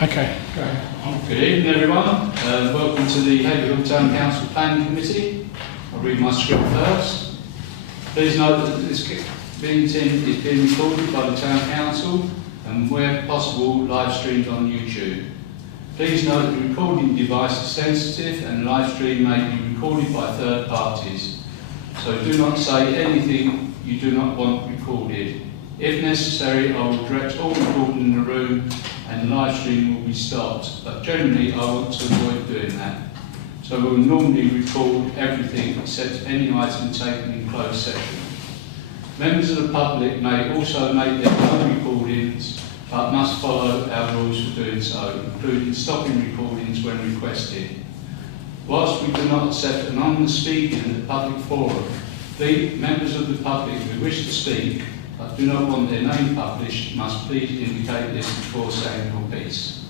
Okay, go ahead. Good evening, everyone. Welcome to the Haverhill Town Council Planning Committee. I'll read my script first. Please note that this meeting is being recorded by the Town Council and, where possible, live streamed on YouTube. Please note that the recording device is sensitive and the live stream may be recorded by third parties. So do not say anything you do not want recorded. If necessary, I will direct all recording in the room and the live stream will be stopped, but generally I want to avoid doing that. So we'll normally record everything except any item taken in closed session. Members of the public may also make their own recordings, but must follow our rules for doing so, including stopping recordings when requested. Whilst we do not accept anonymous speaking in the public forum, members of the public who wish to speak but do not want their name published must please indicate this before saying your piece.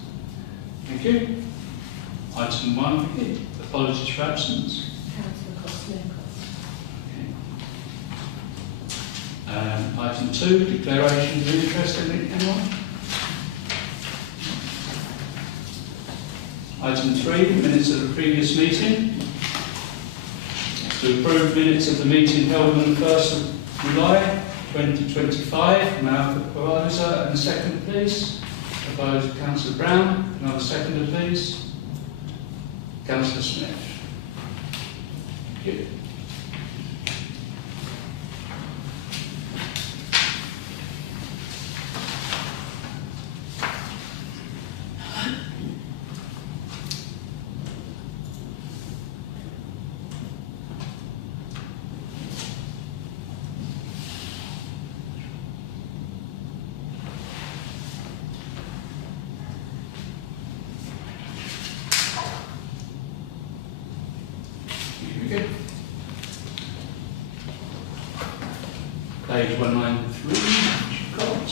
Thank you. Item 1, apologies for absence. Okay. Item 2, declaration of interest in anyone. Item 3, minutes of the previous meeting. To approve minutes of the meeting held on the 1st of July 2025. May I have the proposer and the second, please? Proposer Councillor Brown. Another seconder, please. Councillor Smith. Thank you. Page 193, which you've got.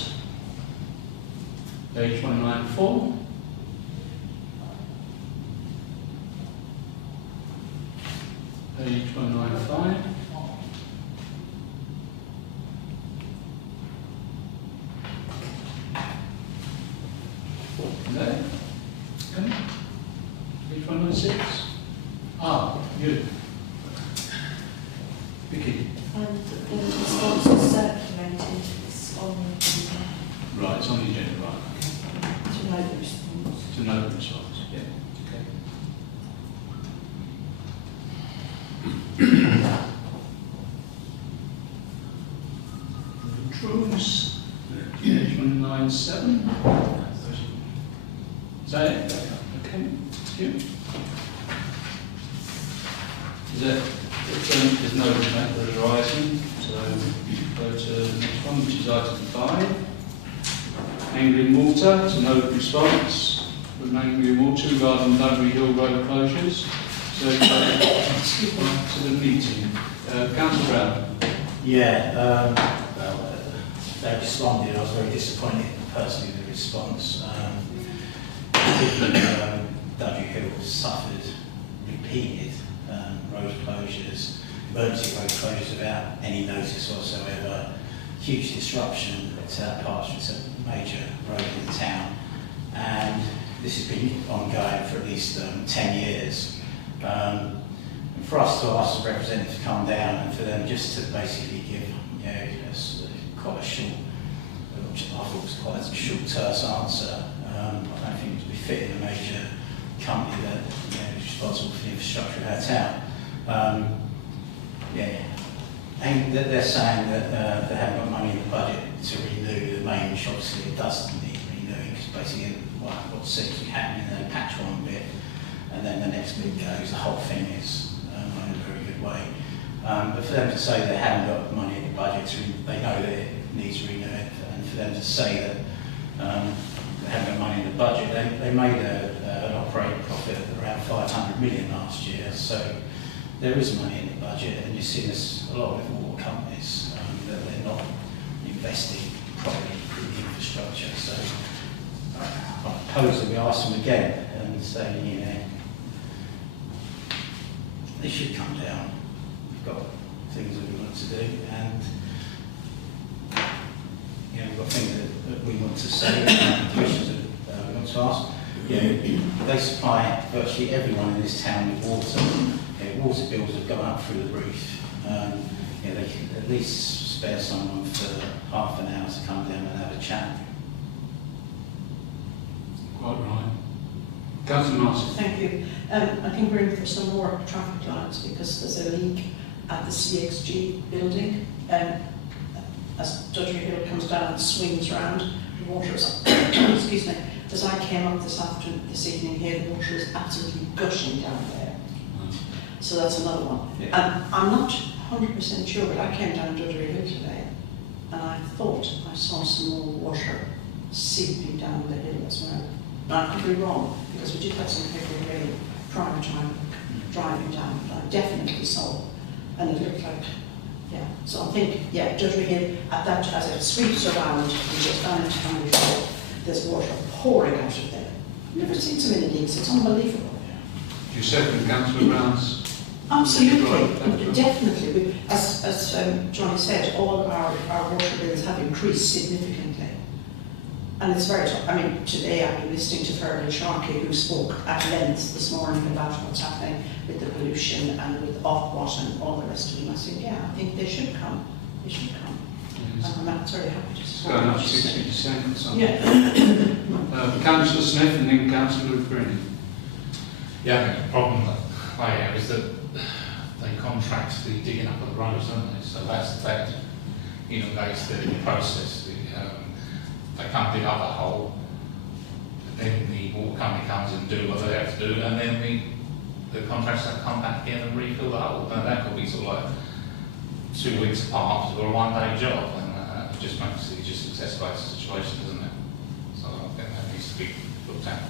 Page 194. Page 195. There. Okay. Page 196. Ah, good. Vicky. And the response was circulated. It's on the agenda. Right, it's on the agenda, right. Okay. To note the response. To note the response, yeah. Okay. Truths, page 197. Is that it? Okay, thank you. Is that? There's no matter arising, so go to the next one, which is item 5. Angling Water, to no response from Angling Water regarding Haverhill Road closures. So to the meeting. Councillor Brown. Yeah, they responded. I was very disappointed personally with the response. Haverhill suffered repeated road closures, emergency road closures without any notice whatsoever, huge disruption to that part. It's a major road in the town, and this has been ongoing for at least 10 years. And for us to ask the representative to come down and for them just to basically give, quite a short, which I thought was quite a short, terse answer. I don't think it would be fitting a major company that is responsible for the infrastructure of our town. And they're saying that they haven't got money in the budget to renew the main, which obviously it doesn't need renewing, because basically what seems to be happening, they patch one bit and then the next bit goes, the whole thing is not in a very good way. But for them to say they haven't got money in the budget, they know that it needs renewing, and for them to say that they haven't got money in the budget, they made an operating profit of around 500 million last year, so there is money in the budget, and you see this a lot with water companies, that they're not investing properly in the infrastructure. So I propose that we ask them again and say, they should come down. We've got things that we want to do, and we've got things that we want to say, questions that we want to ask. you know, they supply virtually everyone in this town with water. You know, water bills have gone up through the roof. You know, they can at least spare someone for half an hour to come down and have a chat. Quite right. Councillor Martin. Thank you. I think we're in for some more traffic lights because there's a leak at the CXG building. As Dudley Hill comes down and swings round, the water is, excuse me, as I came up this evening here, the water is absolutely gushing down there. So that's another one. Yeah. And I'm not 100% sure, but I came down Dudley Hill today and I thought I saw some more water seeping down the hill as well. Now, I could be wrong, because we did have some heavy rain prior to my driving down, but I definitely saw, and it looked like, yeah. So I think, yeah, Dudley Hill, at that, as it sweeps around, and gets down into Haverhill Shore, there's water pouring out of there. I've never seen so many leaks, it's unbelievable. Do you second Councillor Brown's? Absolutely, definitely. As Johnny said, all of our water bills have increased significantly. And it's very tough. I mean, today I've been listening to Fergal Sharkey, who spoke at length this morning about what's happening with the pollution and with Ofwat and all the rest of them. I said, yeah, I think they should come. They should come. Yes. And I'm very happy to It's support going up what you said. 60% or something. Yeah. Councillor Smith and then Councillor Green. Yeah, I think the problem that I have is that they contract the digging up of the roads, don't they? So that's that inundates the process. They come dig up a hole, then the water company comes and do what they have to do, and then the contractors have to come back again and refill the hole. Now that could be sort of like 2 weeks apart or a one-day job, and it just makes it just exacerbates the situation, doesn't it? So I think that needs to be looked at.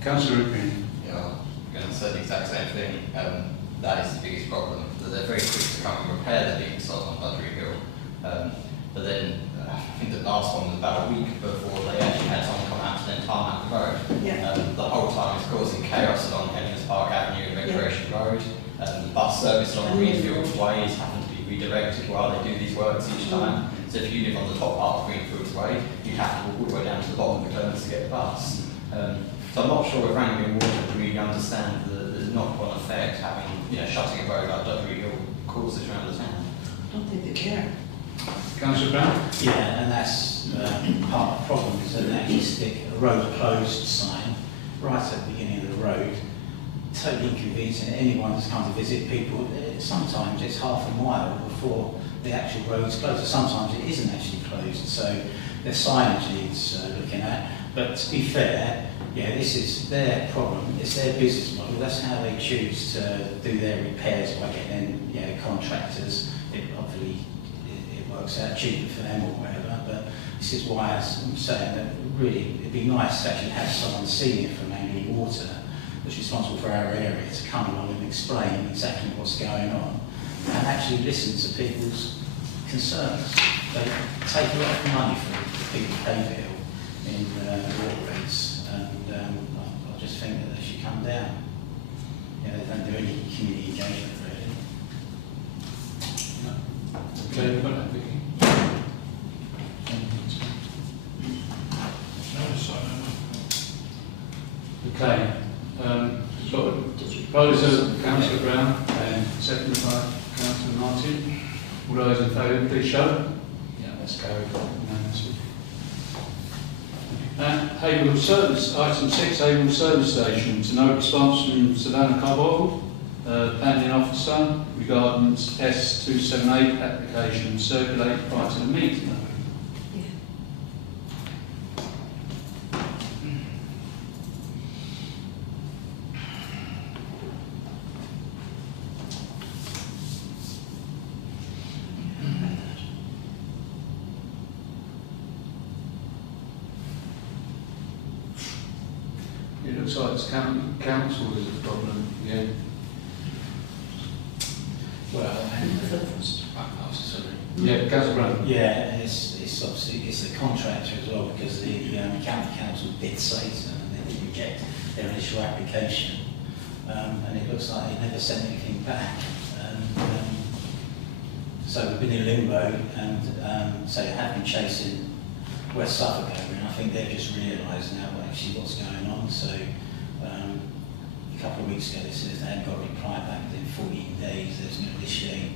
Councillor Green. Yeah, I'm going to say the exact same thing. That is the biggest problem, that they're very quick to come and repair the leaks on Haverhill Hill. But then I think the last one was about a week before they actually had someone come out to then tarmac the road. Yeah. The whole time it's causing chaos along Hennings Park Avenue and Recreation Road. The bus service along Greenfield Way is having to be redirected while they do these works each time. So if you live on the top part of Greenfield Way, you have to walk all the way down to the bottom of the turns to get the bus. So I'm not sure if Rangley Water really understand the knock-on effect having, shutting a road like Dudley Hill causes around the town. I don't think they care. Councillor Brown. Yeah, and that's part of the problem, is that they actually stick a road closed sign right at the beginning of the road, totally inconveniencing anyone who's come to visit people. Sometimes it's half a mile before the actual road's closed, sometimes it isn't actually closed, so their signage needs looking at. But to be fair, yeah, this is their problem, it's their business model, that's how they choose to do their repairs by getting in, contractors. Obviously it works out cheaper for them or whatever, but this is why I'm saying that really it'd be nice to actually have someone senior from Haverhill Water that's responsible for our area to come along and explain exactly what's going on and actually listen to people's concerns. They take a lot of money from people of Haverhill in water rates, and I just think that they should come down. They don't do any community engagement really. Okay, we've got that, Vicky. Okay. Proposer, Councillor Brown, and seconded by Councillor Martin. All those in favour, please show. Yeah, that's carried unanimously. Haverhill Service, item 6, Haverhill Service Station. To no response from Savannah Carbottle, planning officer, regarding S278 application circulated prior to the meeting. It looks like it's council is the problem, yeah. Well, Yeah, Councillor Brown. yeah, and it's obviously it's the contractor as well, because the county council did say so and they did reject their initial application, and it looks like they never sent anything back. So we've been in limbo, and so I have been chasing West Suffolk over, and I think they've just realised now actually what's going on. So a couple of weeks ago they said if they hadn't got a reply back within 14 days, there's going to initiate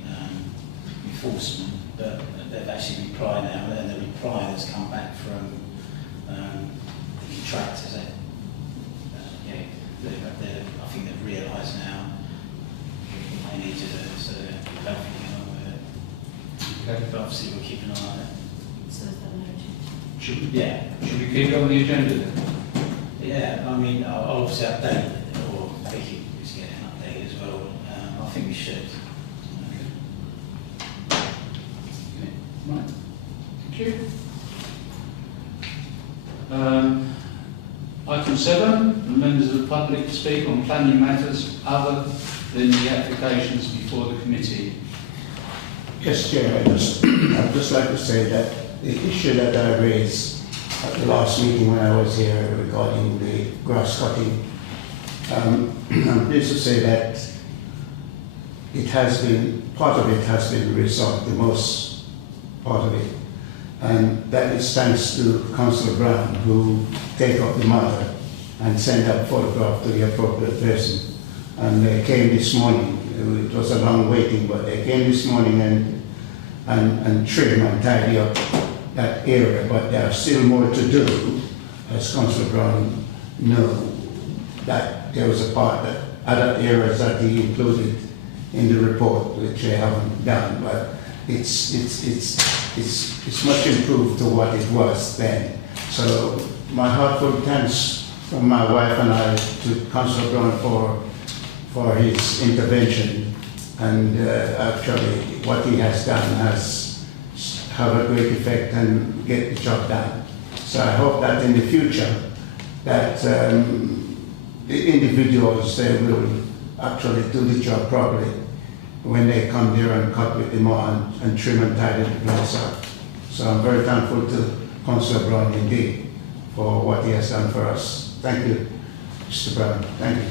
enforcement. But they've actually replied now, and the reply that's come back from the contractors, I think they've realised now what they need to do. So hopefully get on with it. Okay. But obviously we'll keep an eye on it. So is that noted? Should we keep it on the agenda then? Yeah, I mean, I'll obviously update, or Vicky is getting an update as well. I think we should. Right. Thank you. Item 7, members of the public to speak on planning matters other than the applications before the committee. Yes, Chair, I'd just like to say that the issue that I raised at the last meeting when I was here regarding the grass cutting, I'm pleased to say that it has been, part of it has been resolved, the most part of it. And that is thanks to Councillor Brown, who take up the matter and send up photograph to the appropriate person. And they came this morning. It was a long waiting, but they came this morning and trim and tidy up that area. But there are still more to do, as Councillor Brown knows, that there was a part that other areas that he included in the report, which they haven't done. But it's much improved to what it was then. So my heartfelt thanks from my wife and I to Councillor Brown for his intervention, and actually what he has done has have a great effect and get the job done. So I hope that in the future that the individuals, they will actually do the job properly when they come there and cut with the mower and trim and tidy the place up. So I'm very thankful to Councillor Brown indeed for what he has done for us. Thank you, Mr. Brown. Thank you.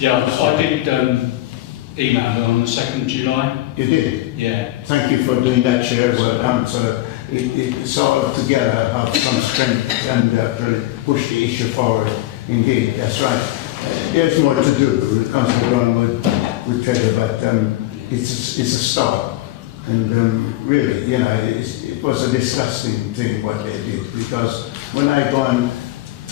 Yeah, I did email her on the 2nd of July. You did? Yeah. Thank you for doing that, Chair. Well done. So it's all together have some strength and really push the issue forward. Indeed, that's right. There's more to do. Councillor Brown would tell you, but it's a start. And really, you know, it was a disgusting thing what they did, because when I go and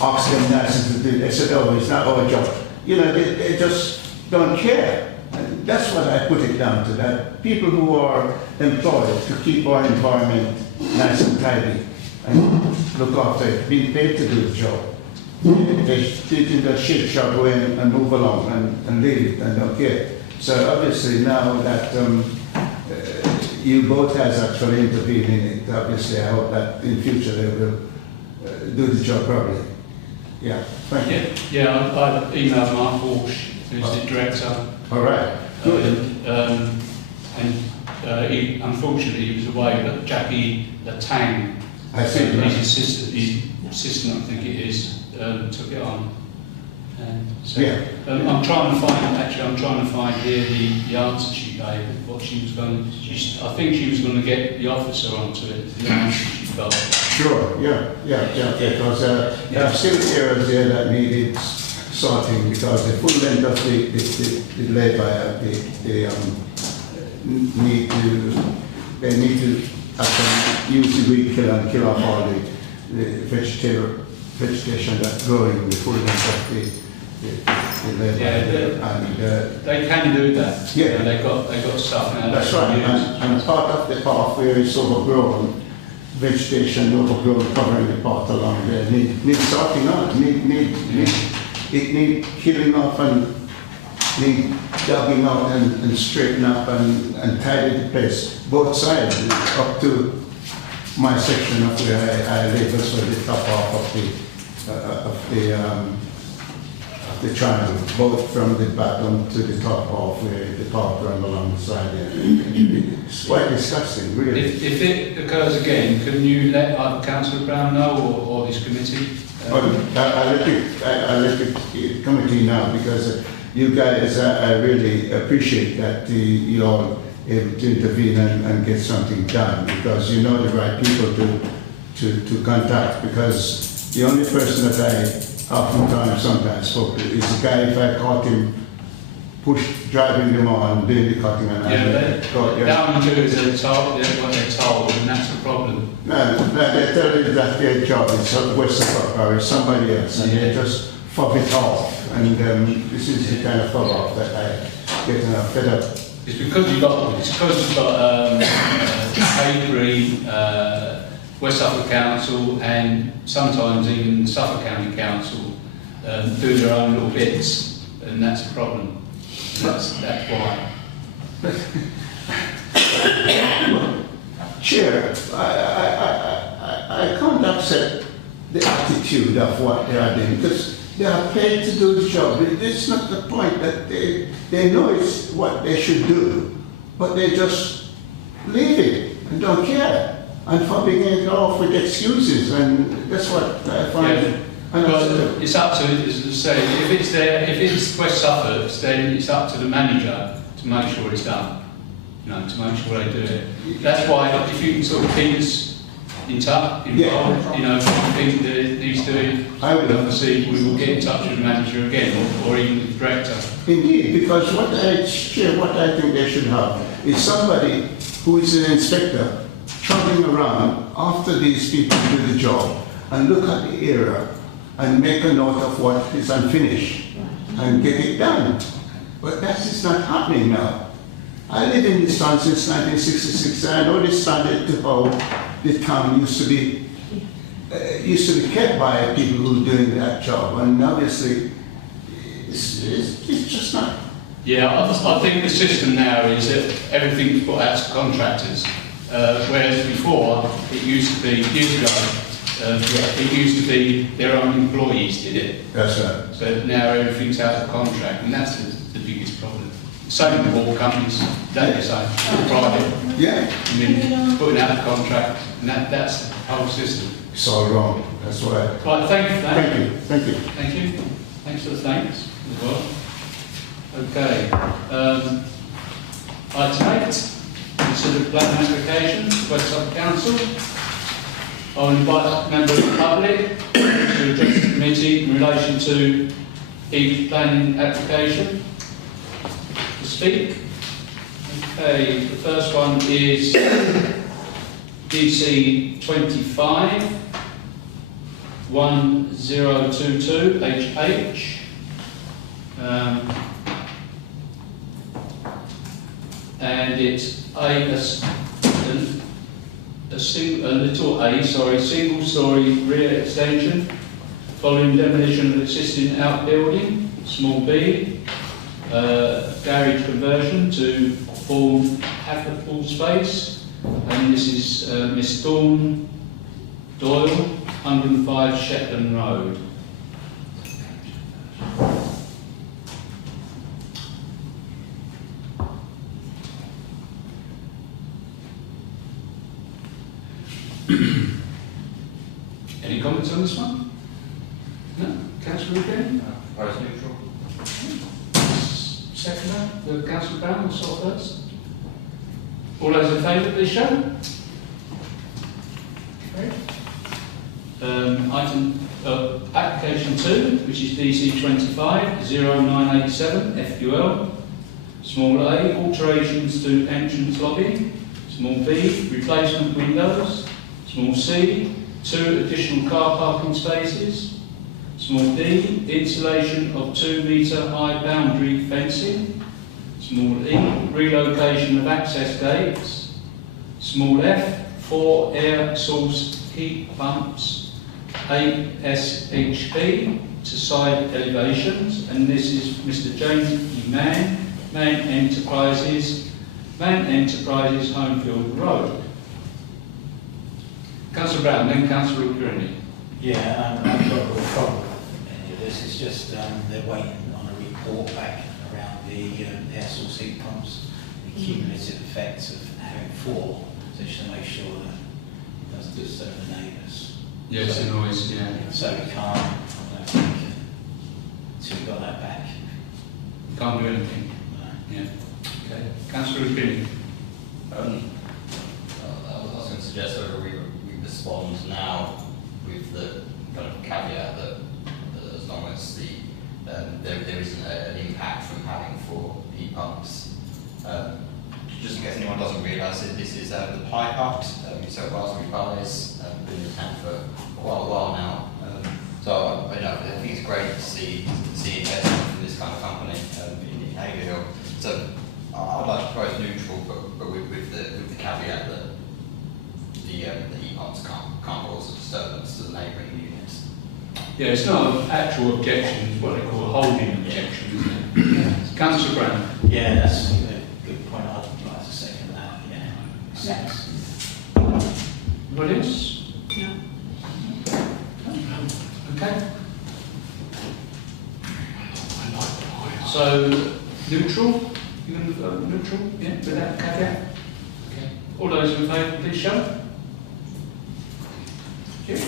ask them nicely to do, they said, "Oh, it's not our job." You know, they just don't care. And that's what I put it down to, that people who are employed to keep our environment nice and tidy and look after it, being paid to do the job. They sit in the shit shop away and move along and leave it and don't care. So obviously now that you both has actually intervened in it, obviously I hope that in future they will do the job properly. Yeah, thank you. Yeah, I emailed Mark Walsh, who's the director. All right, good. He, unfortunately, he was away, but Jackie Latang, I see. his assistant, I think it is, took it on. So, Yeah. I'm trying to find here the answer she gave, what she was going to, I think she was going to get the officer onto it, the answer she got. Sure, yeah, because there are still areas there that needed sorting, because the full length of the labour, they need to actually use the weed killer and kill off all the vegetation that's growing, the full length of the labour. Yeah, they can do that. Yeah. They got stuff now. That's right, and part of the path where it's overgrown, vegetation overgrown covering the path along there needs sorting out, it needs killing off and need dogging out and straighten up and tidy the place, both sides, up to my section of where I live, so the top half of the triangle, both from the bottom to the top half where the path runs along the side there. It's quite disgusting, really. If it occurs again, can you let either Councillor Brown know or this committee? I let the committee now, because you guys, I really appreciate that you all able to intervene and get something done, because you know the right people to contact, because the only person that I oftentimes sometimes spoke to is the guy if I caught him driving them on, doing the cutting and down to is what they're told, and that's the problem. No, they tell you that their job is West Suffolk or somebody else, and they just fob it off. And this is the kind of fob off that I get fed up. It's because you've got Haverhill, West Suffolk Council, and sometimes even Suffolk County Council do their own little bits, and that's the problem. That's why. Chair, I can't accept the attitude of what they are doing, because they are paid to do the job. It's not the point that they know it's what they should do, but they just leave it and don't care, and fobbing it off with excuses, and that's what I find. Yeah. Well, it's up to, as I say, if it's West Suffolk, then it's up to the manager to make sure it's done. You know, to make sure they do it. That's why if you can sort of keep us in touch, involved, you know, if you think that it needs doing, obviously we will get in touch with the manager again, or even the director. Indeed, because what I think they should have is somebody who is an inspector traveling around after these people do the job and look at the area and make a note of what is unfinished and get it done. But that is not happening now. I live in this town since 1966, and I know this started to how the town used to be kept by people who are doing that job, and obviously it's just not. Yeah, I think the system now is that everything's put out to contractors, whereas before it used to be years ago. It used to be their own employees did it. That's right. So now everything's out of contract, and that's the biggest problem. Same with all companies, don't they say? Private. Yeah. I mean, putting out the contract, and that's the whole system. It's all wrong. That's why. Right, thank you for that. Thank you. Thank you. Thank you. Thanks for the thanks as well. Okay. Item 8, consider planning application, West Suffolk Council. I'll invite members of the public to address the committee in relation to each planning application to speak. Okay, the first one is DC 25 1022 HH. And it's single story rear extension following demolition of existing outbuilding, small b, garage conversion to form habitable space, and this is Miss Dawn Doyle, 105 Shetland Road. Any comments on this one? No? Councillor again? Proposed neutral. Seconder, the Councillor Brown will start first. All those in favour, please show. Okay. Item application 2, which is DC 25 0987 FUL. Small a, alterations to entrance lobby. Small b, replacement windows. Small c, 2 additional car parking spaces. Small d, installation of 2 metre high boundary fencing. Small e, relocation of access gates. Small f, 4 air source heat pumps. 8 SHP to side elevations, and this is Mr. James E. Man Enterprises, Homefield Road. Councillor Brown, then Councillor Greeny. Yeah, I've got a real problem with any of this. It's just they're waiting on a report back around the air source heat pumps, the cumulative effects of having 4, so just to make sure that it doesn't disturb the neighbours. Yes, the noise, yeah. So we can't, I don't think, until we got that back. Can't do anything. No. Yeah. Okay. Councillor Greeny. I was going to suggest whether we respond now everyone doesn't realise it, this is the pie cut. We sell raspberry pies, been in town for quite a while now. So I think it's great to see investment from this kind of company in Haverhill. So I'd like to propose neutral, but with the caveat that the heat pumps can't cause a disturbance to the neighbouring units. Yeah, it's not an actual objection, it's what they call a holding objection, isn't it? Yeah. Councillor Brown. Yeah, that's a good point. I'd like to second that. Yeah. What else? No. Okay. So, neutral? You're going to vote neutral? Yeah, without caveat? Okay. All those in favour, please show. Thank you.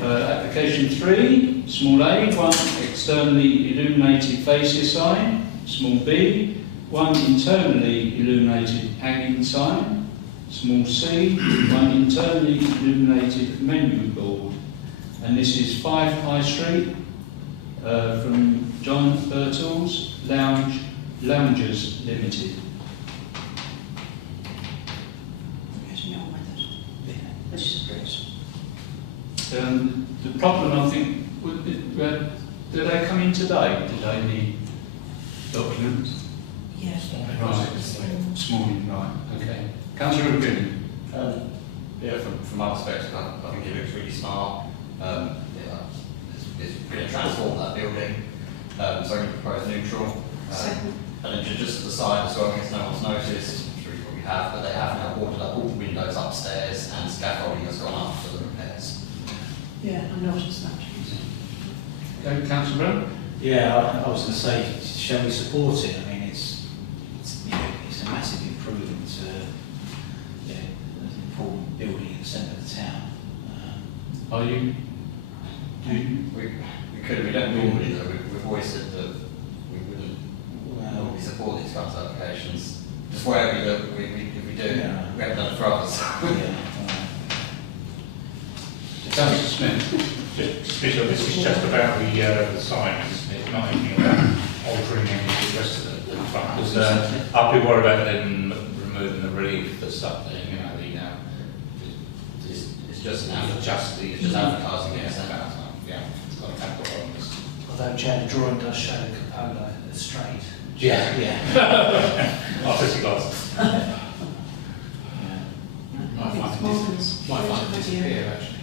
Application 3, small a, 1 externally illuminated fascia sign, small b, 1 internally illuminated hanging sign, small c, 1 internally illuminated menu board. And this is 5 High Street from John Birtles, Loungers Limited. Getting on with it. Yeah. Which is great. The problem, I think, did they come in today? Did they need documents? Yes. Right, this morning, right, okay. Councillor O'Brien. Yeah, from my perspective, I think it looks really smart. It's going to transform that building. So I'm going to propose neutral. Second. And then just to the side as well, in case no one's noticed, I'm sure you probably have, but they have now boarded up all the windows upstairs and scaffolding has gone up for the repairs. Yeah, I noticed that. Okay, Councillor Brown. Yeah, I was going to say, shall we support it? I mean, it's a massive improvement to an important building in the centre of the town. Are you? We could, we don't normally though, we've always said that we wouldn't normally support these kinds of applications. Just wherever we look, if we do, Yeah. we haven't done it for others. Councillor Smith. Just be sure, this is just about the signs, it's not anything about altering any of the rest of the front. Because I'd be worried about them removing the relief that's up there, It's just adjusting, it's just advertising it. Yeah, it's got a couple on this. Although, Chair, the drawing does show the cupola as straight. Yeah. Artistic license. I think Morgan's Might find it idea. disappear actually.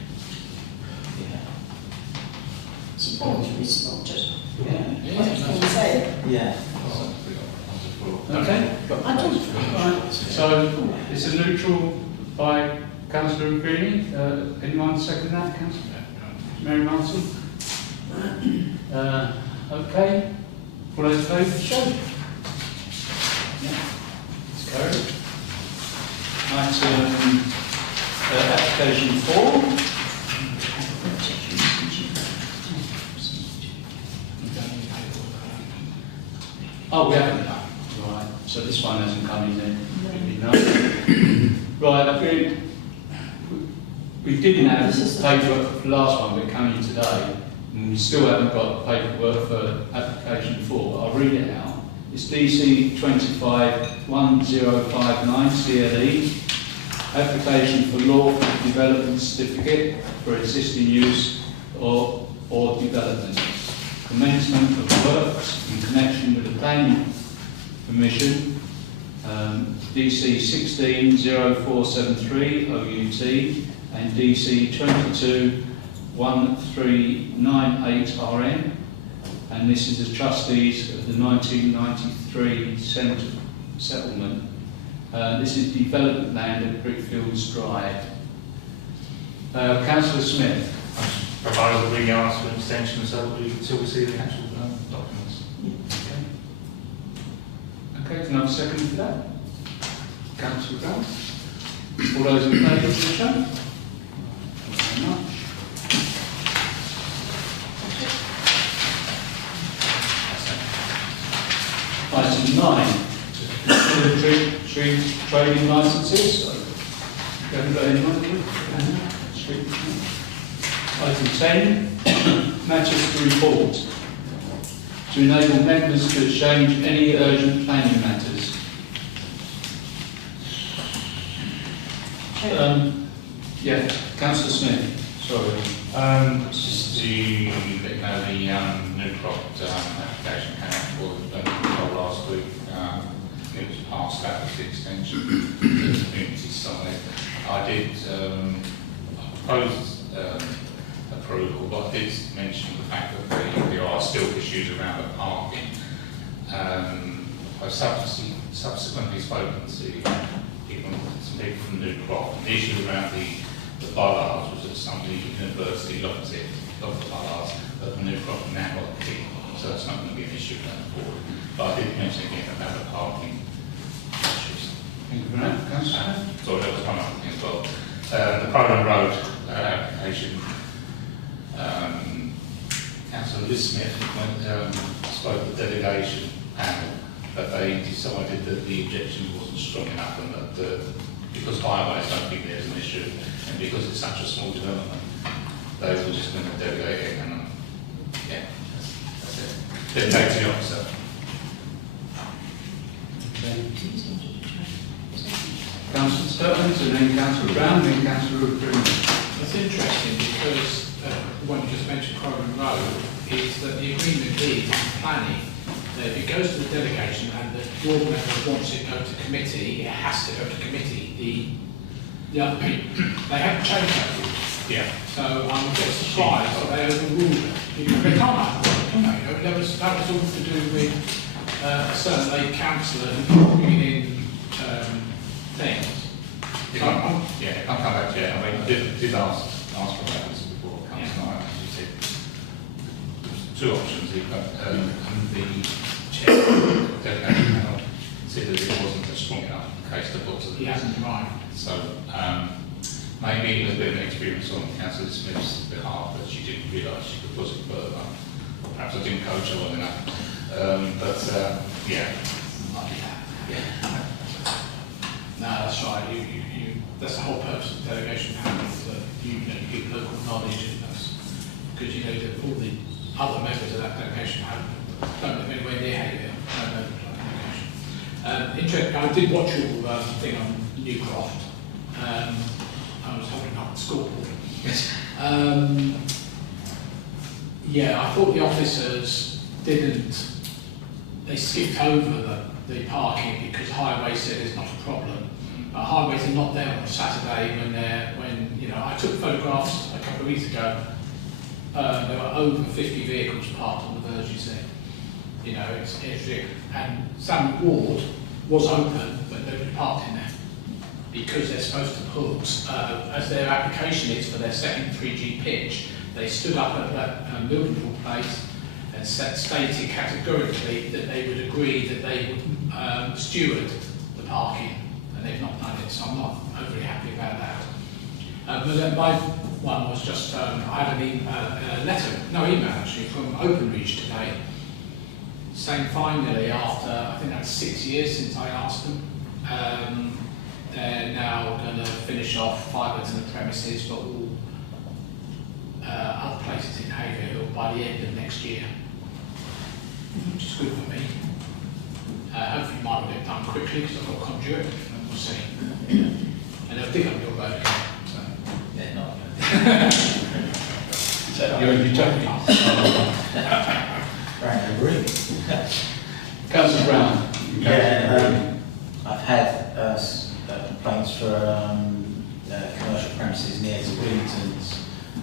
It's important, it's not just Yeah. what you say. Yeah. Okay. I don't, right. So, it's a neutral by Councillor Greeny. Anyone second that, Councillor? Mary Martin? Okay. All those in favour, show. Yeah. It's carried. Item, application 4. Oh, we haven't done. Right. So this one hasn't come in then. No. Right. We didn't have paperwork for the last one, but it came in today. And we still haven't got paperwork for application 4. I'll read it out. It's DC 251059 CLE. Application for lawful development certificate for existing use or development. Commencement of works in connection with the planning permission, DC 160473 OUT and DC 221398 RM, and this is the trustees of the 1993 settlement. This is development land at Brickfields Drive. Councillor Smith. Provided that we ask for an extension so that we can still see the actual documents. Okay, can I have a second for that? Councillor Brown. All those in favour, please show. Thank you very much. Item 9. Street trading licences. Haven't got anyone here? Street. Item 10, matters to report. To enable members to exchange any urgent planning matters. Yeah, Councillor Smith, sorry. Just to let you know, the new crop application came out for control last week. It was passed, that was the extension to the community side. I did propose approval, but I did mention the fact that there are still issues around the parking. I've subsequently spoken to some people from New Crop. The issue around the bollards was that some of the university locked the bollards, but the New Crop now got a key, so that's not going to be an issue going forward. But I did mention again about the parking issues. Thank you very much. Councillor? So that was one other thing as well. The Poland Road application, Councillor Liz Smith spoke to the delegation panel, but they decided that the objection wasn't strong enough and that because highways don't think there's an issue and because it's such a small development, they were just going to delegate it and yeah, that's it. Delegating officer. Councillor Sturtons and then Councillor Brown, then Councillor Brown. That's interesting because the one you just mentioned, Croydon Road, is that the agreement is planning. If it goes to the delegation and the board member wants it to go to committee, it has to go to committee. The other people, they haven't changed that rule. Yeah. So I'm a bit surprised that they overruled it. They can't overrule it, can they? That was all to do with a certain late councillor bringing in things. Yeah, I'll come back to it. I mean, I did ask about this before Councillor Knight. She said two options. The chair of the delegation panel considered it wasn't a strong enough case to put to the He hasn't right. So maybe it was a bit of an experience on Councillor Smith's behalf, but she didn't realise she could push it further. Perhaps I didn't coach her well enough. Yeah. Yeah. No, that's right. That's the whole purpose of the delegation panel, that you give local knowledge and that's because all the other members of that delegation panel don't live anywhere near Haverhill. Interesting. I did watch your thing on Newcroft. I was holding up the scoreboard. Yes. Yeah, I thought the officers they skipped over the parking because Highway said it's not a problem. But highways are not there on a Saturday when I took photographs a couple of weeks ago. There were over 50 vehicles parked on the verges there. It's and Sam Ward was open, but nobody parked in there because they're supposed to put, as their application is for their second 3G pitch, they stood up at that Mildenpool place and stated categorically that they would agree that they would steward the parking, and they've not done it, so I'm not overly happy about that. But my one was just, I had an email actually from Openreach today, saying finally after, I think that's 6 years since I asked them, they're now going to finish off fibre to the premises for all other places in Haverhill by the end of next year, which is good for me. Hopefully mine will get done quickly because I've got a conduit, and we'll see. And they'll dig up your road again. So. Yeah, not. You're in utopia. Right, agree. Councillor Brown. Yeah, I've had complaints for commercial premises near to Whittington's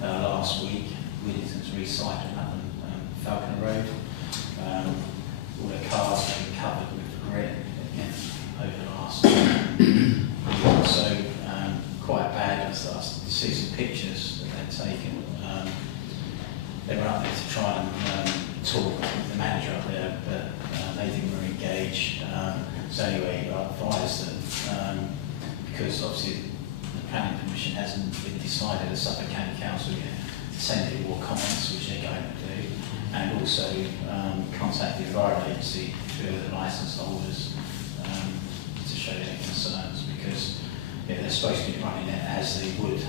last week. Whittington's recycling up on Falcon Road. All their cars have been covered with grit again over the last week. Also, quite bad. I see some pictures that they'd taken. They were up there to try and talk with the manager up there, but they didn't really engage. So anyway, I advised them, because obviously the planning permission hasn't been decided at Suffolk County Council yet, to send it all comments, which they're going to do, and also contact the environment agency through the licence holders to show their concerns, because they're supposed to be running it as they would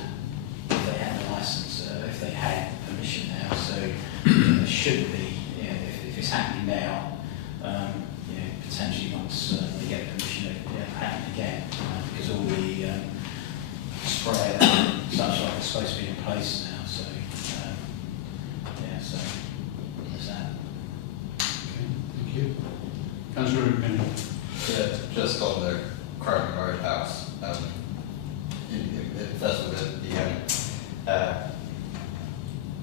if they had a licence, if they had permission now. So there should be, if it's happening now, potentially once they get permission, it happen again, because all the Councillor Rubin. Yeah, just on the Croton Road house. First of all,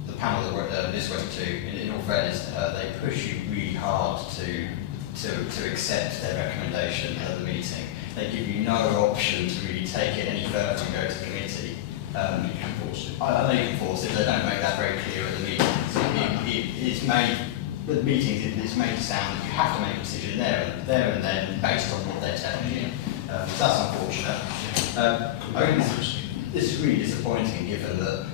the panel that this went to, in all fairness to her, they push you really hard to accept their recommendation at the meeting. They give you no option to really take it any further and go to committee. You can force it. I know you can force it, they don't make that very clear at the meetings. It's made, the meetings, it's made to sound that you have to make a decision there and then based on what they're telling you. So that's unfortunate. I think this is really disappointing given that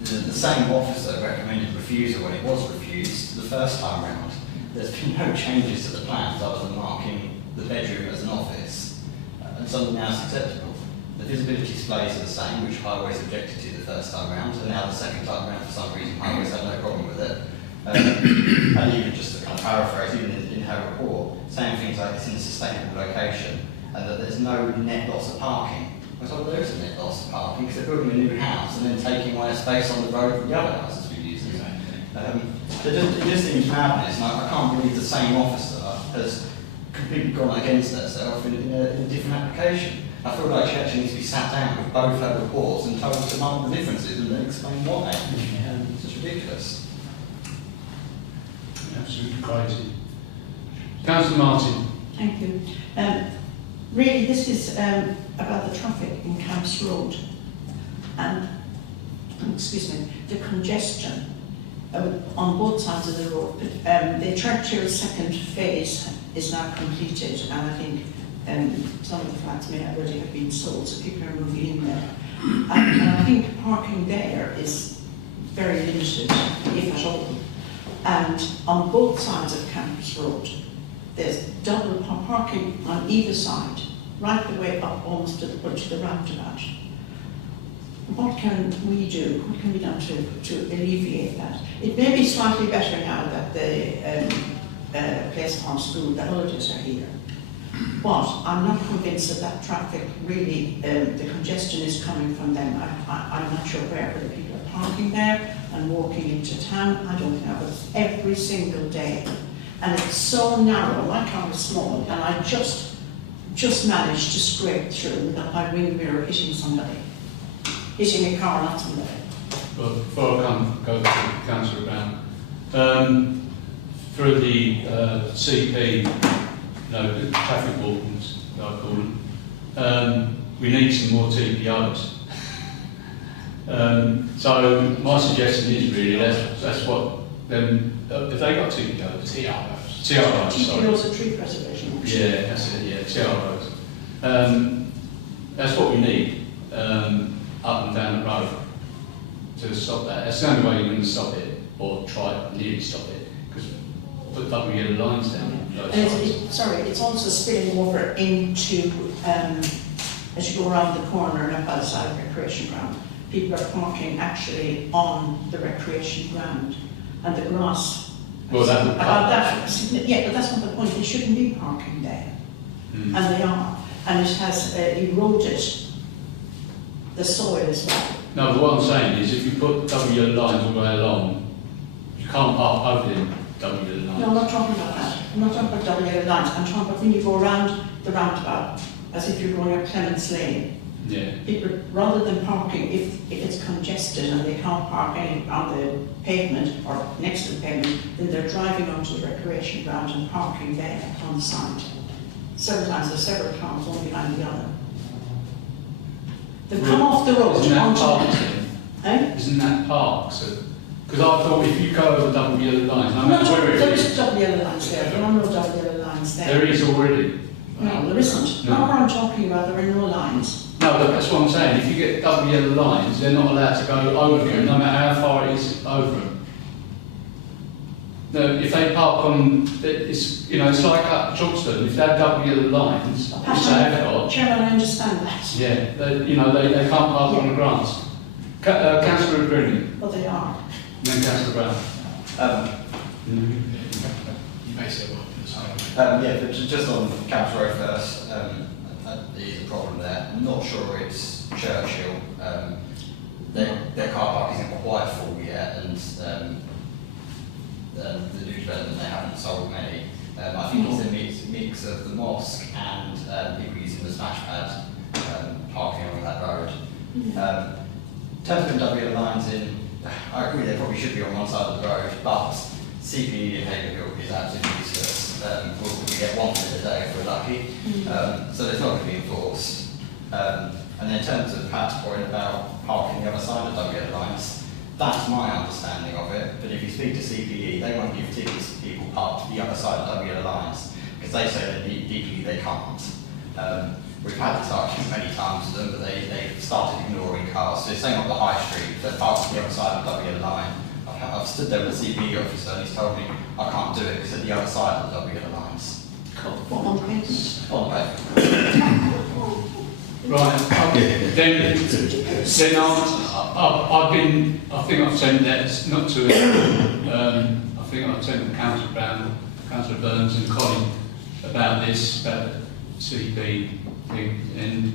the same officer recommended refusal when it was refused the first time round. There's been no changes to the plans other than marking the bedroom as an office, and something now is acceptable. The visibility displays are the same, which Highways objected to the first time round, and now the second time round, for some reason, Highways had no problem with it. And even just to kind of paraphrase, even in her report, saying things like it's in a sustainable location, and that there's no net loss of parking. I thought there is a net loss of parking because they're building a new house and then taking away a space on the road from the other houses we've used. It just seems madness, and I can't believe the same officer has completely gone against herself in a different application. I feel like she actually needs to be sat down with both her reports and told to mark the differences and then explain why. It's just ridiculous. Absolutely crazy. Councillor Martin. Thank you. Really, this is about the traffic in Camps Road and, excuse me, the congestion on both sides of the road. The Churchill second phase is now completed, and I think some of the flats may already have been sold, so people are moving in there. And I think parking there is very limited, if at all. And on both sides of Campus Road, there's double parking on either side, right the way up almost to the roundabout. What can we do? What can be done to alleviate that? It may be slightly better now that the Place Farm School, the holidays are here. But I'm not convinced that traffic really, the congestion is coming from them. I'm not sure where the people are parking there and walking into town. I don't know, but it's every single day. And it's so narrow, my car is small, and I just managed to scrape through without my wing mirror hitting somebody. Hitting a car, not somebody. Well, before I go to Councillor Brown, through the CP, the traffic wardens, I call them, we need some more TPOs. So my suggestion is really that's what have they got TPOs? TROs. TPOs are tree preservation. Yeah, that's it. Yeah, TROs. That's what we need up and down the road to stop that. That's the only way you're going to stop it, or try to nearly stop it, because put double yellow lines down. It's also spilling over into as you go around the corner and up outside the recreation ground. People are parking actually on the recreation ground, and the grass. Well, that would yeah, but that's not the point. They shouldn't be parking there, and they are, and it has eroded the soil as well. No, but what I'm saying is, if you put double yellow lines all the way along, you can't park over them double yellow lines. No, I'm not talking about that. I'm not talking about double yellow lines. I'm talking about when you go around the roundabout, as if you're going up Clements Lane. Yeah. People, rather than parking, if it's congested and they can't park on the pavement or next to the pavement, then they're driving onto the recreation ground and parking there on the side. Several times, there's several cars, one behind the other. They've come off the road. Isn't that parks then? Eh? Isn't that parks? Because I thought if you go over double yellow lines, no matter where it there is. is double yellow lines there. There are no double yellow lines there. There is already. No, there isn't. No. Not what I'm talking about, there are no lines. No, but that's what I'm saying. If you get double yellow lines, they're not allowed to go over them, no matter how far it is over them. No, if they park on, it's it's like up Chalkstone. If they have double yellow lines, which they have got, Chairman, I understand that. yeah, they can't park on the grass. Councillor Green, But they are. and then Councillor Brown. You may say what for the same. Yeah, but just on Camps Road first, there is a problem there. I'm not sure it's Churchill. Their car park isn't quite full yet, and the new development, they haven't sold many. I think it's a mix of the mosque and people using the smash pad parking along that road. In terms of MW lines in, I agree they probably should be on one side of the road, but CPE in Haverhill is absolutely useless. We get one minute a day if we're lucky, so it's not going to be enforced. And then in terms of Pat's point about parking the other side of WL lines, that's my understanding of it, but if you speak to CPE, they won't give tickets to people parked the other side of WL lines, because they say that legally they can't. We've had this argument many times with them, but they've started ignoring cars. So same on the high street, if they're parked the other side of WL line, I've stood there with a CPE officer and he's told me I can't do it because at the other side of the WL lines. What on please? On pavement. Right, then I think I've sent that, not to, I think I've sent Councillor Brown, Councillor Burns and Colin about this, about the CP thing, and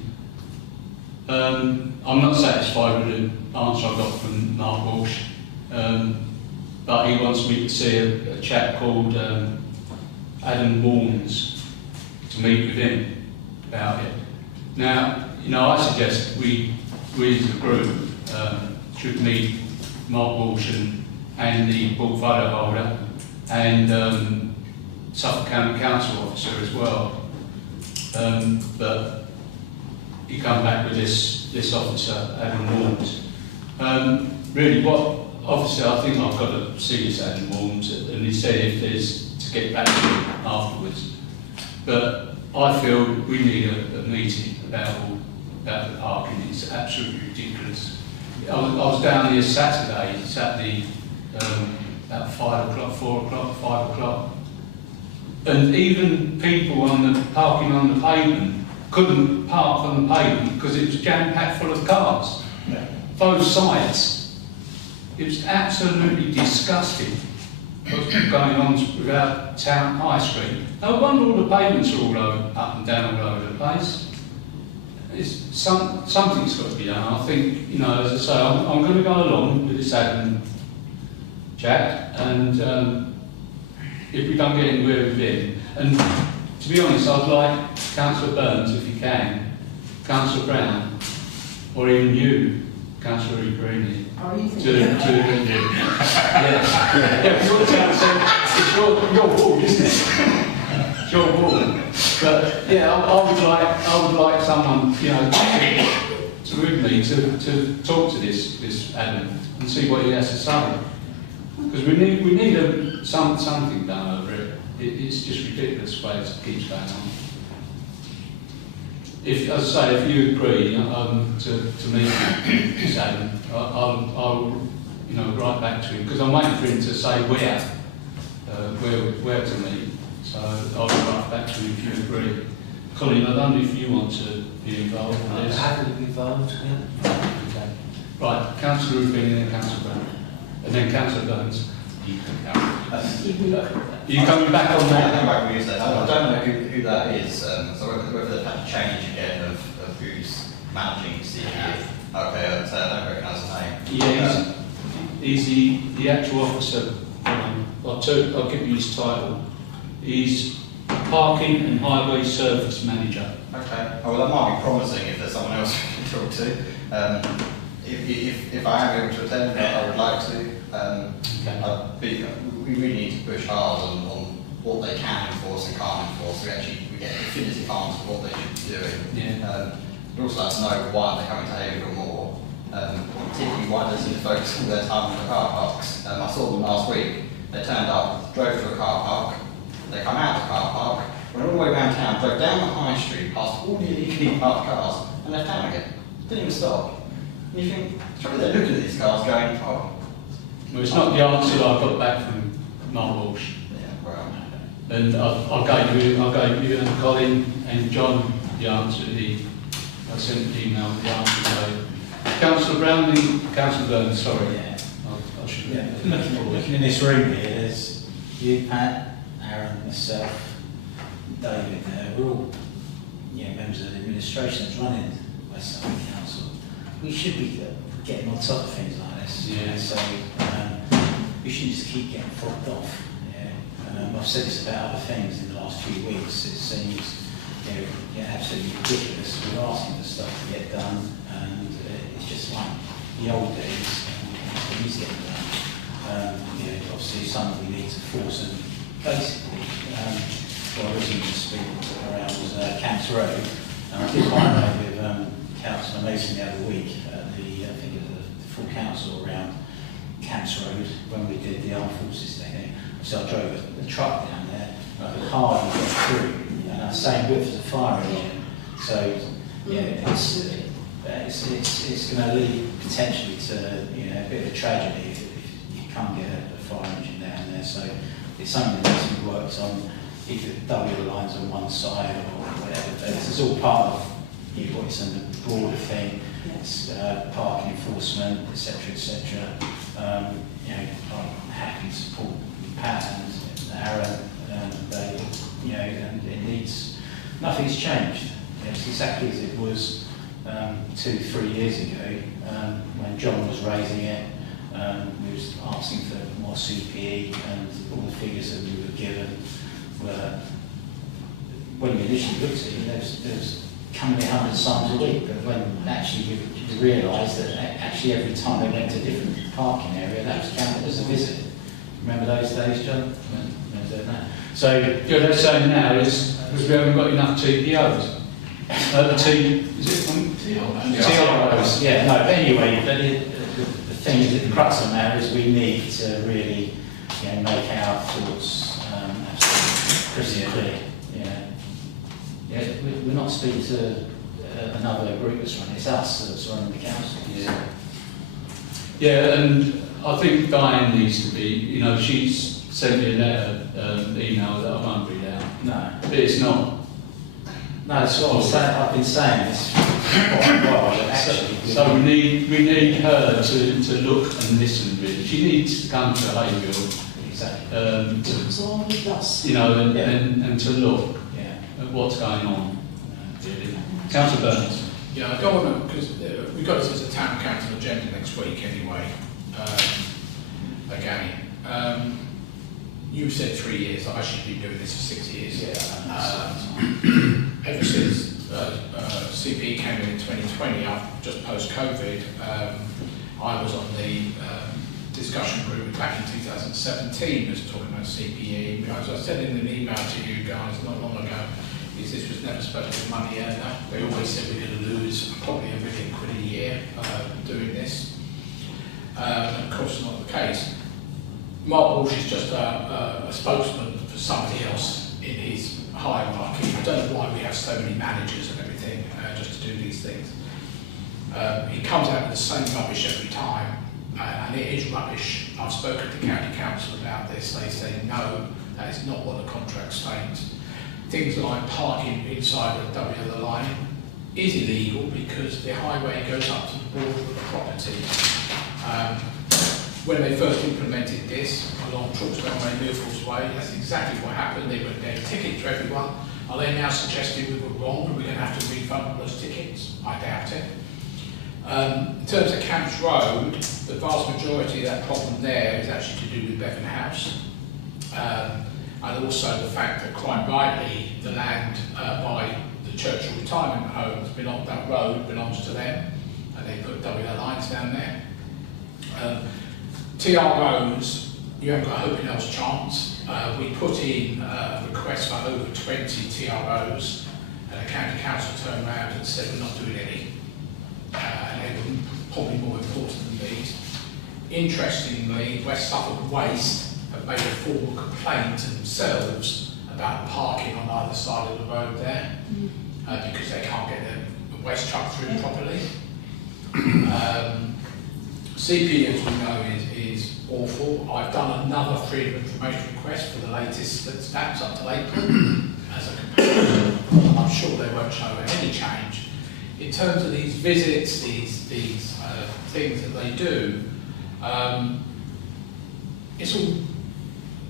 I'm not satisfied with the answer I got from Mark Walsh, but he wants me to see a chap called Adam Warnes to meet with him about it. Now, I suggest we as a group should meet Mark Walsh and the portfolio holder and Suffolk County Council officer as well. But you come back with this officer, Adam Warnes. Really, what officer, I think I've got to see this Adam Warnes, and he said if there's to get back to him afterwards. But I feel we need a meeting about the parking. It's absolutely ridiculous. I was down here Saturday about 5 o'clock, 4 o'clock, 5 o'clock, and even people parking on the pavement couldn't park on the pavement because it was jam-packed full of cars. Yeah. Both sides. It was absolutely disgusting what's going on without Town High Street. No wonder all the pavements are all up and down all over the place. Something's got to be done. I think, as I say, I'm going to go along with this Adam chap, and if we don't get anywhere with him, and to be honest, I'd like Councillor Burns, if you can, Councillor Brown, or even you, Councillor Greeny, it's your ward, isn't it? It's your ward. But yeah, I would like someone, to with me to talk to this Adam and see what he has to say, because we need something done over it. It's just ridiculous the way it keeps going on. If, as I say, if you agree to meet this Adam, I'll write back to him, because I'm waiting for him to say where to meet. So I'll write back to him if you agree. Colin, I don't know if you want to be involved in this. I'm happy to be involved, yeah. Okay. Right, Councillor Rubin and then Councillor Brown. And then Councillor Burns. Are you coming back on that? I don't know who that is, so whether they've had to change again of who's managing CPE. Okay, so I don't recognise the name. Yeah, he's the actual officer. I'll give you his title. He's Parking and Highway Service Manager. Okay, well that might be promising if there's someone else we can talk to. If I am able to attend, I would like to. We really need to push hard on what they can enforce and can't enforce, so we get a definitive answer of what they should be doing. Yeah. We'd also like to know why they're coming to Haverhill more, particularly why they seem to focus all their time on the car parks. I saw them last week. They turned up, drove to a car park, they come out of the car park, went all the way around town, drove down the high street, past all the illegally parked cars, and left town again. Didn't even stop. And you think, surely they're looking at these cars going, oh. Well, it's not the answer that I got back from Mark Walsh. Yeah, well. And I gave you and Colin and John the answer. I sent an email with the answer. So, Councillor Brown and Councillor Burns, sorry. Yeah. I should Looking in this room here, there's you, Pat, Aaron, myself, David. We're all members of the administration that's running West Suffolk Council. We should be getting on top of things like this. Yeah. So we shouldn't just keep getting fobbed off. I I've said this about other things in the last few weeks, it seems absolutely ridiculous. We're asking for stuff to get done, and it's just like the old days, it is getting done. Obviously something we need to force, and basically, what I was going to speak around was Camps Road, and I did highlight with Councillor Mason the other week at I think it was the full council around Camps Road when we did the Armed Forces Day. So I drove a truck down there, and I could hardly get through, and that's the same width as a fire engine. So it's going to lead potentially to a bit of a tragedy if you can't get a fire engine down there. So it's something that needs to be worked on, either double the lines on one side or whatever. But this is all part of what's in the broader thing. It's parking enforcement, etc., etc. I'm happy to support Pat and Aaron, and it needs, nothing's changed. It's exactly as it was 2-3 years ago when John was raising it. We was asking for more CPE, and all the figures that we were given were, when we initially looked at it, there was coming 100 sums a week, but when actually you realise that actually every time they went to a different parking area, that was counted as a visit. Remember those days, John? So what they're saying now is because we haven't got enough TPOs. TROs. Yeah, no, but anyway, the thing is, the crux of the matter is we need to really make our thoughts absolutely crystal clear. We're not speaking to another group that's running, it's us that's running the council. Yeah, and I think Diane needs to be, she's sent me a letter, email that I won't read out. No. But it's not. No, that's what I'm saying. I've been saying this for quite a while, actually. So we need her to look and listen, really. She needs to come to Haverhill. Exactly. And to look at what's going on, really. Councillor Burns. Yeah, I don't want to, because we've got this as a town council agenda next week anyway. You said 3 years, I've actually been doing this for 6 years. Ever since CPE came in 2020, just post-COVID, I was on the discussion group back in 2017, was talking about CPE. As I said in an email to you guys not long ago, this was never supposed to be money earner. We always said we're going to lose probably £1 million a year doing this. And of course, not the case. Mark Walsh is just a spokesman for somebody else in his hierarchy. I don't know why we have so many managers and everything just to do these things. He comes out with the same rubbish every time, and it is rubbish. I've spoken to county council about this. They say no, that is not what the contract states. Things like parking inside of the other line is illegal because the highway goes up to the border of the property. When they first implemented this along Truxton Way, Millfields Way, that's exactly what happened. They went there, ticket to everyone. Are they now suggesting we were wrong and we're going to have to refund those tickets? I doubt it. In terms of Camps Road, the vast majority of that problem there is actually to do with Bevan House. And also the fact that quite rightly the land by the Churchill retirement homes, that road belongs to them, and they put WL lines down there. TROs, you haven't got a hope in hell's chance. We put in a request for over 20 TROs, and the county council turned around and said we're not doing any. And they were probably more important than these. Interestingly, West Suffolk Waste have made a formal complaint to themselves about parking on either side of the road there, because they can't get the waste truck through properly. CP, as we know, is awful. I've done another freedom of information request for the latest stats up to April as a comparison. I'm sure they won't show any change. In terms of these visits, these things that they do, it's all,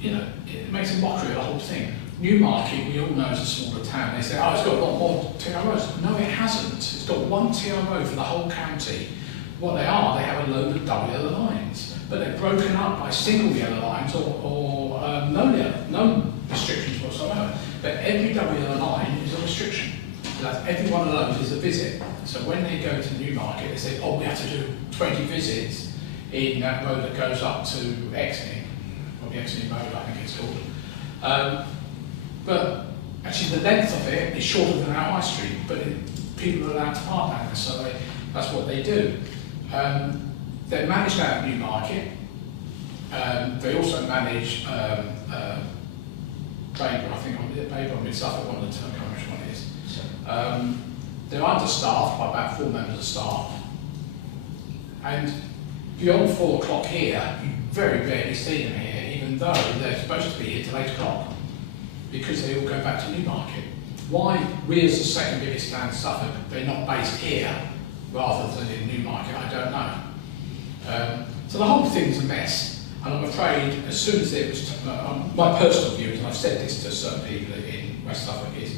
it makes a mockery of the whole thing. Newmarket, we all know, is a smaller town. They say, oh, it's got a lot more TROs. No, it hasn't. It's got one TRO for the whole county. what they are, they have a load of double yellow lines, but they're broken up by single yellow lines or no restrictions whatsoever. But every double yellow line is a restriction. So that's, every one of those is a visit. So when they go to Newmarket, they say, oh, we have to do 20 visits in that road that goes up to Exney, or the Exney Road, I think it's called. But actually the length of it is shorter than our high street, but people are allowed to park down there, so that's what they do. They manage that at Newmarket. They also manage Baber, I think, or Baber or Mid-Suffolk, one of the two, I can't remember which one it is. They're understaffed by about 4 members of staff. And beyond 4 o'clock here, you very rarely see them here, even though they're supposed to be here till 8 o'clock, because they all go back to Newmarket. Why we as the second biggest town in Suffolk, they're not based here rather than in Newmarket, I don't know. So the whole thing's a mess. And I'm afraid, as soon as it was, my personal view, and I've said this to certain people in West Suffolk, is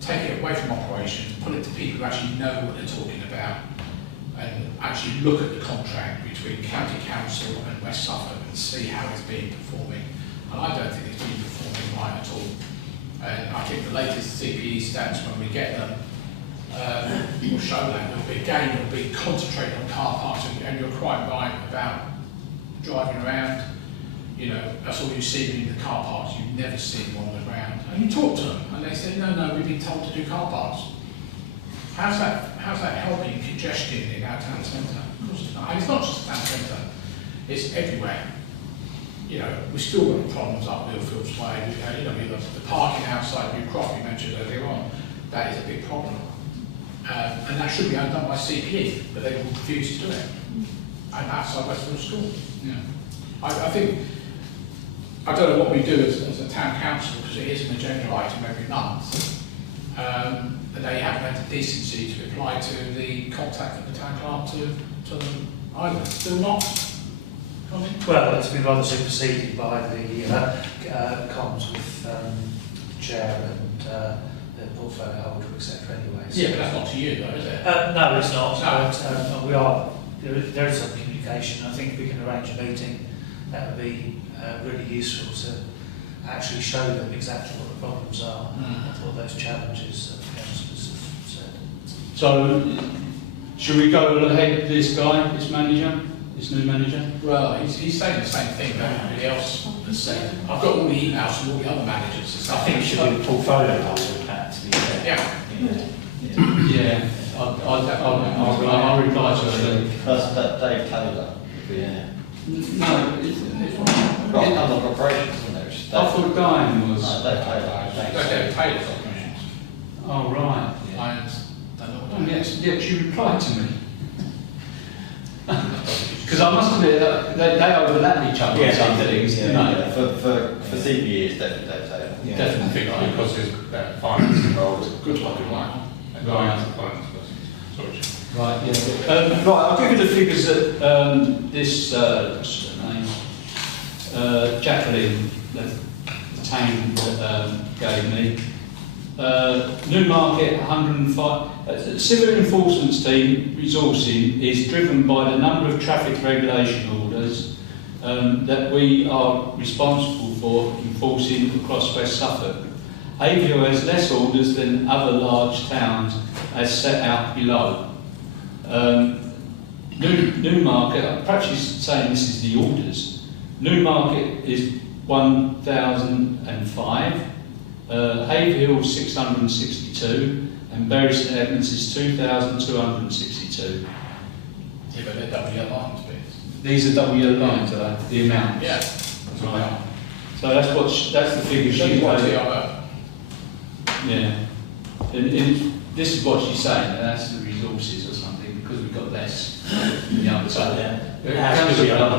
take it away from operations, put it to people who actually know what they're talking about, and actually look at the contract between County Council and West Suffolk and see how it's been performing. And I don't think it's been performing right at all. And I think the latest CPE stats, when we get them, will show that. It'll be concentrated on car parks, and you're quite right about driving around. You know, that's all you see in the car parks. You never see them on the ground. And you talk to them, and they say, no, we've been told to do car parks. How's that helping congestion in our town centre? Of course it's not. And it's not just the town centre, it's everywhere. You know, we've still got problems up Millfields Way. You know, the parking outside New Croft you mentioned earlier on, that is a big problem. And that should be undone by CPE, but they will refuse to do it. And outside Westfield School. Yeah. I think, I don't know what we do as a town council, because it is an agenda item every month. They haven't had the decency to reply to the contact of the town clerk to them either. Still not. Well, it's been rather superseded by the comms with the chair and the portfolio holder, etc. Anyway. So, yeah, but that's not to you, though, is it? No, it's not. No. But we are. There is some communication. I think if we can arrange a meeting, that would be really useful to actually show them exactly what the problems are and what those challenges that the councillors have said. So, should we go ahead with this guy, this manager? This new manager? Well, he's saying the same thing that everybody else has said. I've got all the emails from all the other managers. I think it should be a portfolio holder, Pat, to be fair. Yeah. I'll reply to it. That's Dave Taylor. Yeah. No, Right, under operations, isn't there? I thought Guyan was. No, Dave Taylor. David Taylor's operations. Oh, right. I don't know what Yes, you replied to me. Because I must admit that they overlap each other in some things, you know. For CPE, it's definitely Dave Taylor. Yeah. Definitely think because there's finance involved. Good looking one. Finance person. Sorry. Right, yeah. Right, I'll give you the figures that this what's her name? Jacqueline, the town gave me. Newmarket 105. Civil enforcement team resourcing is driven by the number of traffic regulation orders that we are responsible for enforcing across West Suffolk. Haverhill has less orders than other large towns as set out below. Newmarket, perhaps she's saying this is the orders. Newmarket is 1,005, Haverhill 662, and Bury St Edmunds is 2,262. Yeah, but they're double yellow lines, please. These are double yellow lines, are they? The amounts? Yeah. That's what they are. So that's the figure she What's gave. the other? Yeah. And this is what she's saying, that that's the resources or something, because we've got less than the other side. Ours are a lot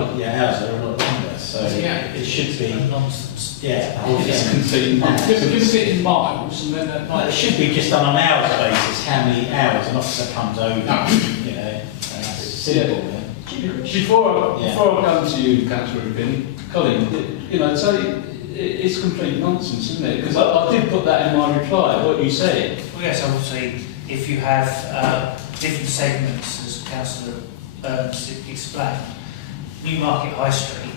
longer, so Yeah. it should be. Nonsense. Yeah. It's complete nonsense. Give us it in miles, and then Well, it should be just on an hours basis, how many hours an officer comes over, you know, and that's simple. Before I come to you, Councillor Rubin, Colin, you know, so it's complete nonsense, isn't it? Because I did put that in my reply, what you said. Well, yes, obviously, if you have different segments, as Councillor explained, Newmarket High Street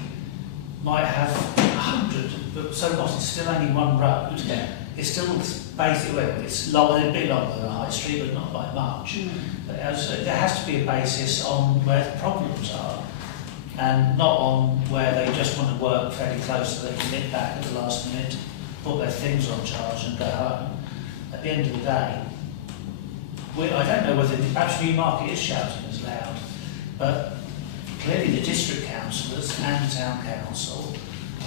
might have 100, but so what? It's still only one road. Yeah. It's still basically, well, it's a bit longer than a high street, but not by much. But there has to be a basis on where the problems are, and not on where they just want to work fairly close so they can nip back at the last minute, put their things on charge and go home. At the end of the day, I don't know whether perhaps Newmarket is shouting as loud, but clearly the district councillors and town council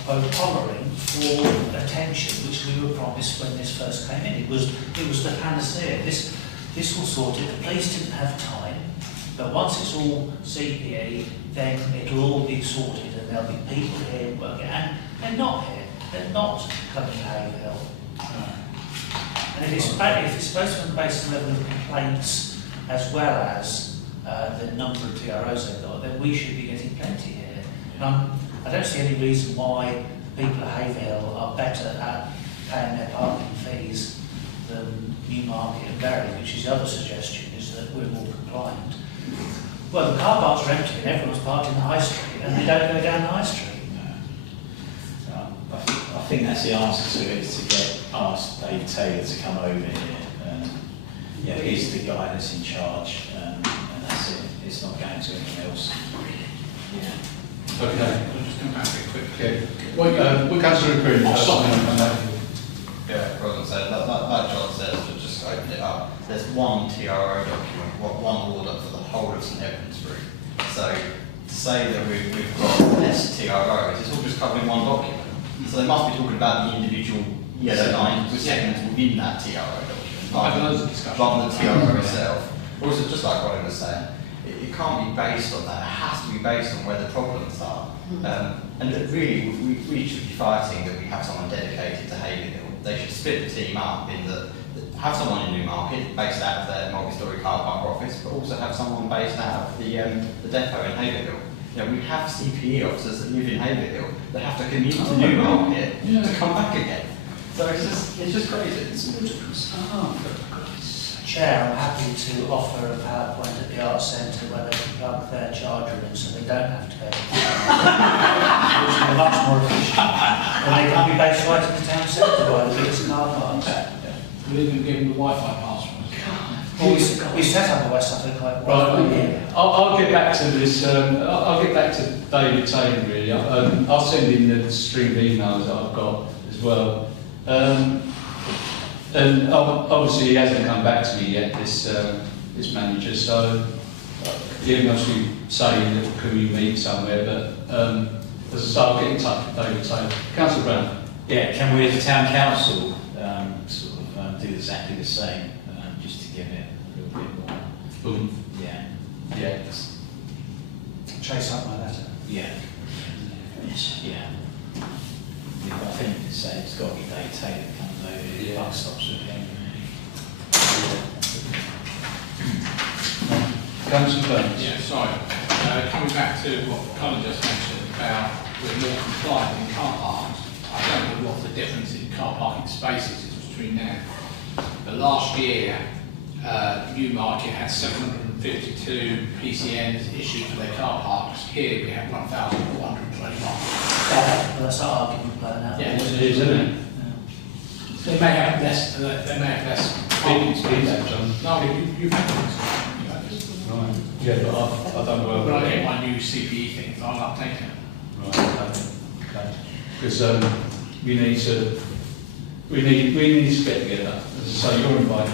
are both clamouring for attention, which we were promised when this first came in. It was the panacea. This will sort it. The police didn't have time, but once it's all CPE, then it'll all be sorted, and there'll be people here working. And they're not here. They're not coming to Haverhill. And if it's supposed to base the level of complaints as well as the number of TROs they've got, then we should be getting plenty here. I don't see any reason why people at Haverhill are better at paying their parking fees than Newmarket and Bury, which is the other suggestion, is that we're more compliant. Well, the car parks are empty and everyone's parked in the high street, and they don't go down the high street. I think that's the answer to it, is to ask Dave Taylor to come over here. Yeah, he's the guy that's in charge, and that's it. It's not going to anything else. Yeah. Okay. I'll just come back a bit quickly. We'll Councillor Green. I'll stop there. Yeah, rather than say, like John says, to just open it up, there's one TRO document, one order for the whole of St Edmunds Route. So to say that we've got less TROs, it's all just covered in one document. So they must be talking about the individual yellow lines with segments within that TRO document, rather than the TRO itself. Or is it just like Colin was saying? It can't be based on that. It has to be based on where the problems are. And that really, we should be fighting that we have someone dedicated to Haverhill. They should split the team up in that have someone in Newmarket based out of their multi-storey car park office, but also have someone based out of the depot in Haverhill. You know, we have CPE officers that live in Haverhill that have to commute to Newmarket to come back again. So it's just crazy. It's ludicrous. Chair, I'm happy to offer a PowerPoint at the Arts Centre where they can plug their charger in so they don't have to go to the which will be much more efficient. And they can be based right in the town centre by the biggest car parks. We'll even give them the Wi-Fi password. Well, we set up a West Suffolk like Right, I'll get back to this. I'll get back to David Taylor really. I'll send in the string of emails that I've got as well. And obviously he hasn't come back to me yet, this manager. So he must be saying that can we meet somewhere. But as I say, I'll get in touch with David Taylor. Councillor Brown. Yeah, can we as a town council do exactly the same, just to give it a little bit more? Boom. Yeah. Yeah. Chase up my letter. Yeah. Yeah. I think it's got to be Dave Taylor that comes over here. Yeah. Buck stops with him. Councillor Burns. Yeah, sorry. Coming back to what Colin just mentioned about we're more compliant in car parks, I don't know what the difference in car parking spaces is between now. But last year, Newmarket had 752 PCNs issued for their car parks. Here we have 1,421. That's our argument by now. Yeah, It is, isn't it? they may have less. Speaking John. No, you've had this. Right. Yeah, but I don't know. When I get my new CPE things, I'll update it. Right. Okay. Because we need to get together. As I say, you're invited.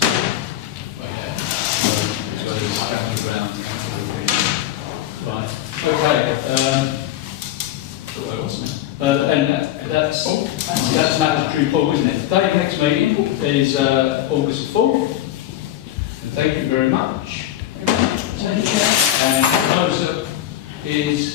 But yeah. As well as Councillor Brown. Right. Okay. Where wasn't it? And that's mandatory report, isn't it? The next meeting is August 4th. And thank you very much. And close up is